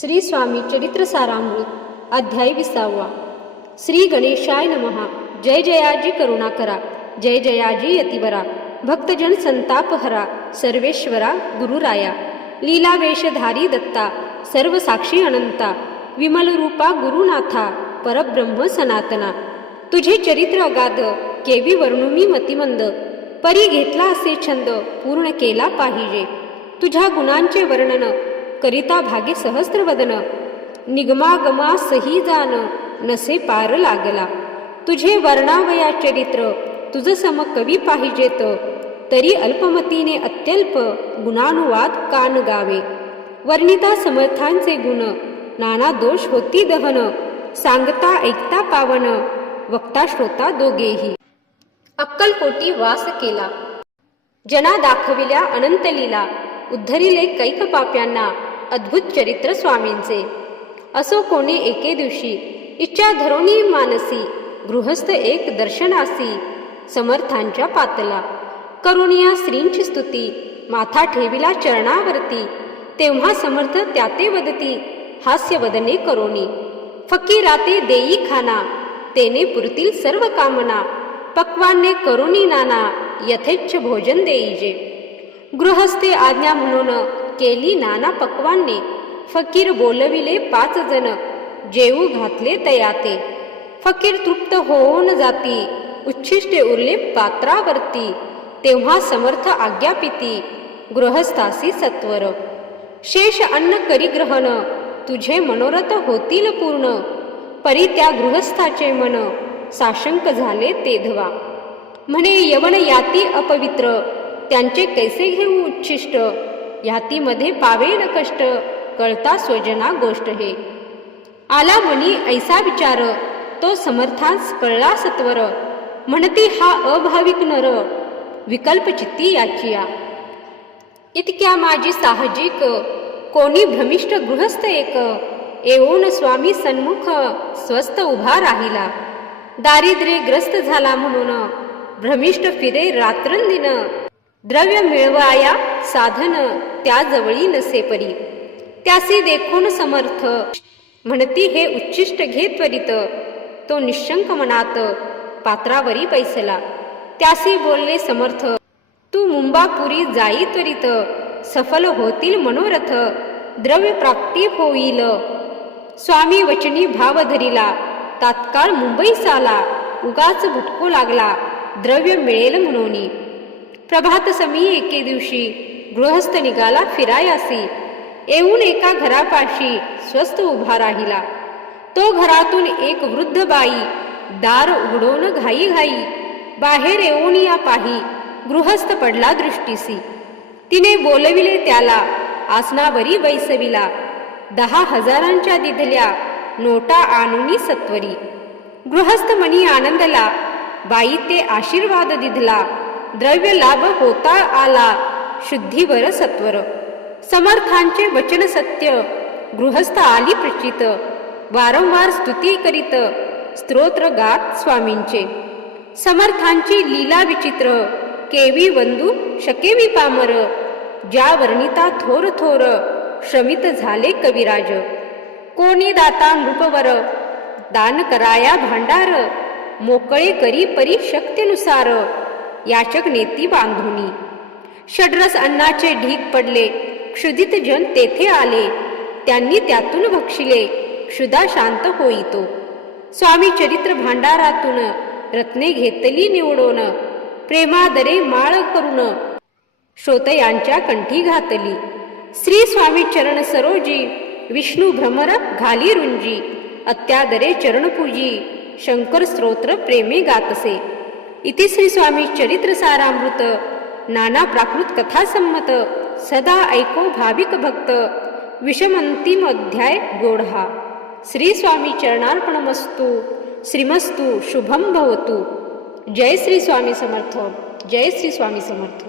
श्री स्वामी चरित्र सारामृत अध्याय विसावा. श्री गणेशाय नमहा जय जयाजी करुणाकरा जय जयाजी यतिवरा भक्तजन संताप हरा. सर्वेश्वरा गुरुराया लीला वेशधारी दत्ता. सर्व साक्षी अनंता. विमल रूपा गुरुनाथा. परब्रह्म सनातना. तुझे चरित्र अगाध. केवी वर्णुमी मतिमंद. परी घेतला असे छंद. पूर्ण केला पाहिजे. तुझ्या गुणांचे वर्णन. करिता भागे सहस्त्रवदन निगमागमा सही जान नसे पार लागला. तुझे वर्णावया चरित्र तुझ सम कवी पाहिजेत. तरी अल्पमतीने अत्यल्प गुणानुवाद कान गावे. वर्णिता समर्थांचे गुण नाना दोष होती दहन. सांगता ऐकता पावन वक्ता श्रोता दोघेही. अक्कलकोटी वास केला. जना दाखविल्या अनंत लीला उद्धरिले कैक पाप्यांना अद्भुत चरित्र स्वामींचे. असो कोणी एके दिवशी इच्छा धरोणी मानसी गृहस्थ एक दर्शनासी समर्थांच्या पातला. करुणिया श्रींची स्तुती माथा ठेविला चरणावरती तेव्हा समर्थ त्याते वदती हास्य वदने करोनी फकीराते देई खाना तेने पुरतील सर्व कामना पक्वाने करुणी नाना यथेच्छ भोजन देईजे. गृहस्थे आज्ञा म्हणून केली नाना पक्वांनी फकीर बोलविले पाच जण. जेऊ घातले तयाते. फकीर तृप्त होऊन जाती. उच्छिष्टे उरले पात्रावरती. तेव्हा समर्थ आज्ञापिती. गृहस्थासी सत्वर. शेष अन्न करी ग्रहण तुझे मनोरथ होतील पूर्ण. परी त्या गृहस्थाचे मन. साशंक झाले तेधवा. म्हणे यवन याती अपवित्र. त्यांचे कैसे घेऊ उच्छिष्ट? यातीमध्ये पावेन कष्ट. कळता स्वजना गोष्ट हे. आला मनी ऐसा विचार. तो समर्थांस कळला सत्वर. म्हणती हा अभाविक नर. विकल्प चित्ती याचिया. इतक्या माझी साहजिक. कोणी भ्रमिष्ट गृहस्थ एक. येऊन स्वामी सन्मुख स्वस्त उभा राहिला. दारिद्र्य ग्रस्त झाला म्हणून. भ्रमिष्ट फिरे रात्रंदिन. द्रव्य मिळवाया साधन त्या जवळी नसे परी. त्यासी देखून समर्थ. म्हणती हे उच्चिष्ट घे त्वरित. तो निशंक मनात पात्रावरी पैसला त्यासी बोलले समर्थ. तू मुंबापुरी जाई त्वरित. सफल होतील मनोरथ. द्रव्य प्राप्ती होईल. स्वामी वचनी भाव धरिला. तात्काळ मुंबई साला उगाच भुटको लागला. द्रव्य मिळेल म्हणून. प्रभात समी एके दिवशी गृहस्थ निघाला फिरायासी येऊन एका घरापाशी स्वस्थ उभा राहिला. तो घरातून एक वृद्ध बाई दार उघडून घाई घाई बाहेर येऊन या पाही गृहस्थ पडला दृष्टीसी. तिने बोलविले त्याला आसनावरी बैसविला. दहा हजारांच्या दिधल्या नोटा आणुनी सत्वरी. गृहस्थ मनी आनंदला बाई ते आशीर्वाद दिधला. द्रव्य लाभ होता आला. शुद्धीवर सत्वर. समर्थांचे वचन सत्य. गृहस्थ आली प्रचित. वारंवार स्तुती करीत. स्तोत्र गात स्वामींचे. समर्थांची लीला विचित्र. केवी वंदू शकेवी पामर. ज्या वर्णिता थोर थोर. श्रमित झाले कविराज. कोणी दाता नृपवर. दान कराया भांडार. मोकळे करी परी शक्तीनुसार. याचक नेती बांधुनी. षड्रस अन्नाचे ढीक पडले. क्षुदित जन तेथे आले. त्यांनी त्यातून भक्षिले. क्षुदा शांत होईतो. स्वामी चरित्र भांडारातून रत्ने घेतली निवडून. प्रेमादरे माळ करून श्रोतयांच्या कंठी घातली. श्री स्वामी चरण सरोजी विष्णू भ्रमर घाली रुंजी. अत्यादरे चरणपूजी शंकर स्तोत्र प्रेमे गातसे. इति श्री स्वामी चरित्र सारामृत नाना प्राकृत कथा संमत सदा ऐको भाविक भक्त। विषमंतिम अध्याय गोढा श्री स्वामी चरणार्पणमस्तु। श्रीमस्तु शुभम भवतु। जय श्री स्वामी समर्थ। जय श्री स्वामी समर्थ।